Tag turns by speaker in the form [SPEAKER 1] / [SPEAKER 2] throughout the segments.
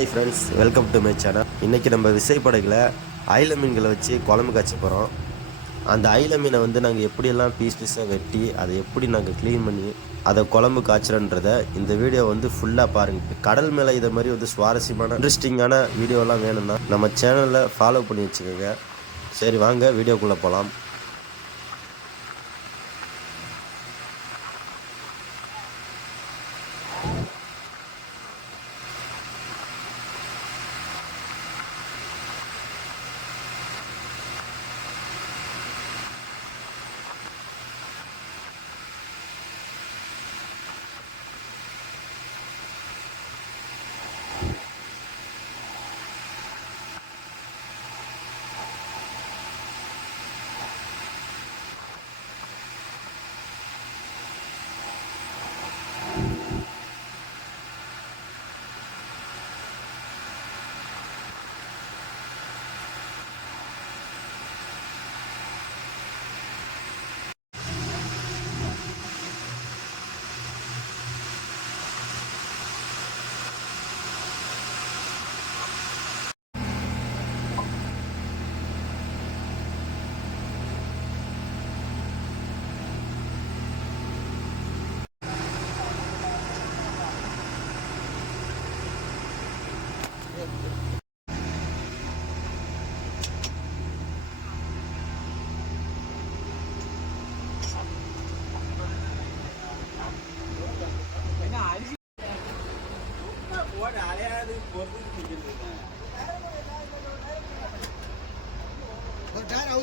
[SPEAKER 1] Hi friends welcome to my channel இன்றைக்கி நம்ம விசைப்படகுல அயில மீன்களை வச்சு குழம்பு காய்ச்ச போகிறோம் அந்த அயில மீனை வந்து நாங்கள் எப்படியெல்லாம் பீஸ் பீஸாக வெட்டி அதை எப்படி நாங்கள் க்ளீன் பண்ணி அதை குழம்பு காய்ச்சறன்றத இந்த வீடியோ வந்து ஃபுல்லாக பாருங்கள் கடல் மேலே இதை மாதிரி வந்து சுவாரஸ்யமான இன்ட்ரெஸ்டிங்கான வீடியோலாம் வேணும்னா நம்ம சேனலில் ஃபாலோ பண்ணி வச்சுக்கோங்க. சரி வாங்க வீடியோக்குள்ளே போகலாம்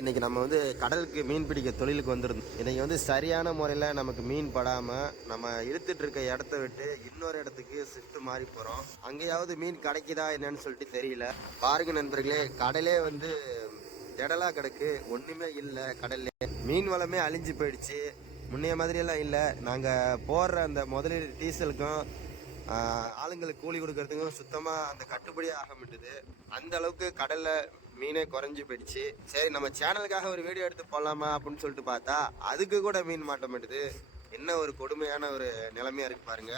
[SPEAKER 1] இன்றைக்கி நம்ம வந்து கடலுக்கு மீன் பிடிக்க தொழிலுக்கு வந்திருந்தோம். இன்றைக்கி வந்து சரியான முறையில் நமக்கு மீன் படாமல் நம்ம இழுத்துட்டு இருக்க இடத்த விட்டு இன்னொரு இடத்துக்கு ஷிஃப்ட் மாறி போகிறோம் அங்கேயாவது மீன் கிடைக்குதா என்னன்னு சொல்லிட்டு தெரியல. பாருங்க நண்பர்களே கடலே வந்து திடலாக கிடக்கு. ஒன்றுமே இல்லை கடல்ல. மீன் வளமே அழிஞ்சு போயிடுச்சு. முன்னைய மாதிரியெல்லாம் இல்லை. நாங்கள் போடுற அந்த முதலீடு டீசலுக்கும் ஆளுங்களுக்கு கூலி கொடுக்கறதுக்கும் சுத்தமாக அந்த கட்டுப்படியாக ஆக மாட்டுது. அந்த அளவுக்கு கடலில் மீனே குறைஞ்சு போயிடுச்சு. சரி நம்ம சேனலுக்காக ஒரு வீடியோ எடுத்து போடலாமா அப்படின்னு சொல்லிட்டு பார்த்தா அதுக்கு கூட மீன் மாட்ட மாட்டுது என்ன ஒரு கொடுமையான ஒரு நிலைமையா இருக்கு பாருங்க.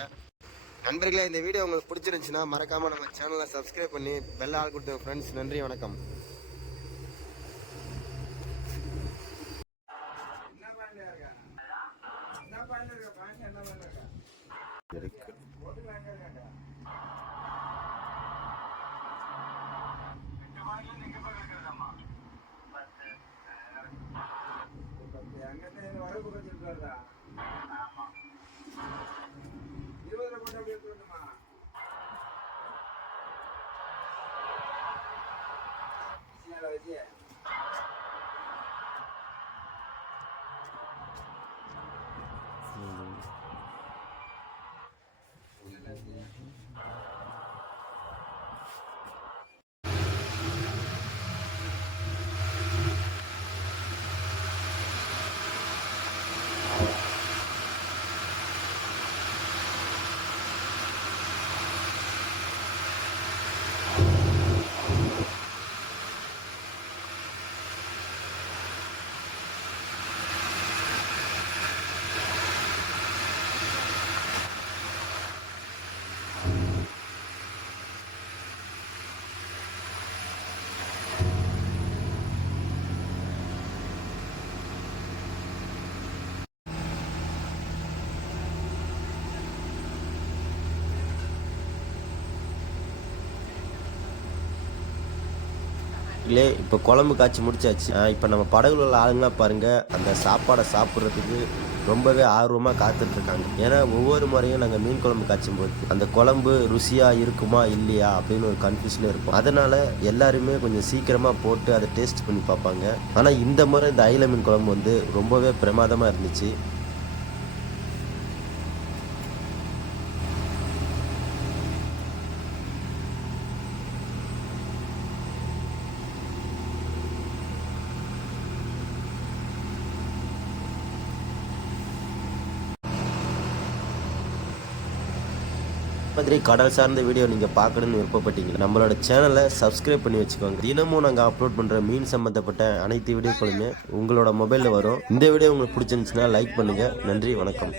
[SPEAKER 1] நண்பர்களே இந்த வீடியோ உங்களுக்கு பிடிச்சிருந்துச்சுன்னா மறக்காம நம்ம சேனலை சப்ஸ்கிரைப் பண்ணி பெல் ஆள் கொடுத்த ஃப்ரெண்ட்ஸ் நன்றி வணக்கம். இருக்கு. பல்பு வச்சிருக்காருதா இருபதுல போட்டு அப்படியே சொல்லணுமா சின்ன வச்சு நண்பர்களே இப்போ குழம்பு காய்ச்சி முடிச்சாச்சு. இப்போ நம்ம படகுல உள்ள ஆளுங்களாம் பாருங்கள் அந்த சாப்பாடை சாப்பிட்றதுக்கு ரொம்பவே ஆர்வமாக காத்துட்ருக்காங்க. ஏன்னா ஒவ்வொரு முறையும் நாங்கள் மீன் குழம்பு காய்ச்சும் போது அந்த குழம்பு ருசியாக இருக்குமா இல்லையா அப்படின்னு ஒரு கன்ஃபியூஷனில் இருக்கும் அதனால் எல்லாருமே கொஞ்சம் சீக்கிரமாக போட்டு அதை டேஸ்ட் பண்ணி பார்ப்பாங்க. ஆனால் இந்த முறை இந்த ஐல மீன் குழம்பு வந்து ரொம்பவே பிரமாதமாக இருந்துச்சு. மாதிரி கடல் சார்ந்த வீடியோ நீங்கள் பார்க்கணும்னு விருப்பப்பட்டீங்க நம்மளோட சேனலை சப்ஸ்கிரைப் பண்ணி வச்சுக்கோங்க. தினமும் நாங்கள் அப்லோட் பண்ணுற மீன் சம்மந்தப்பட்ட அனைத்து வீடியோக்களுமே உங்களோட மொபைலில் வரும். இந்த வீடியோ உங்களுக்கு பிடிச்சிருந்துச்சுன்னா லைக் பண்ணுங்கள் நன்றி வணக்கம்.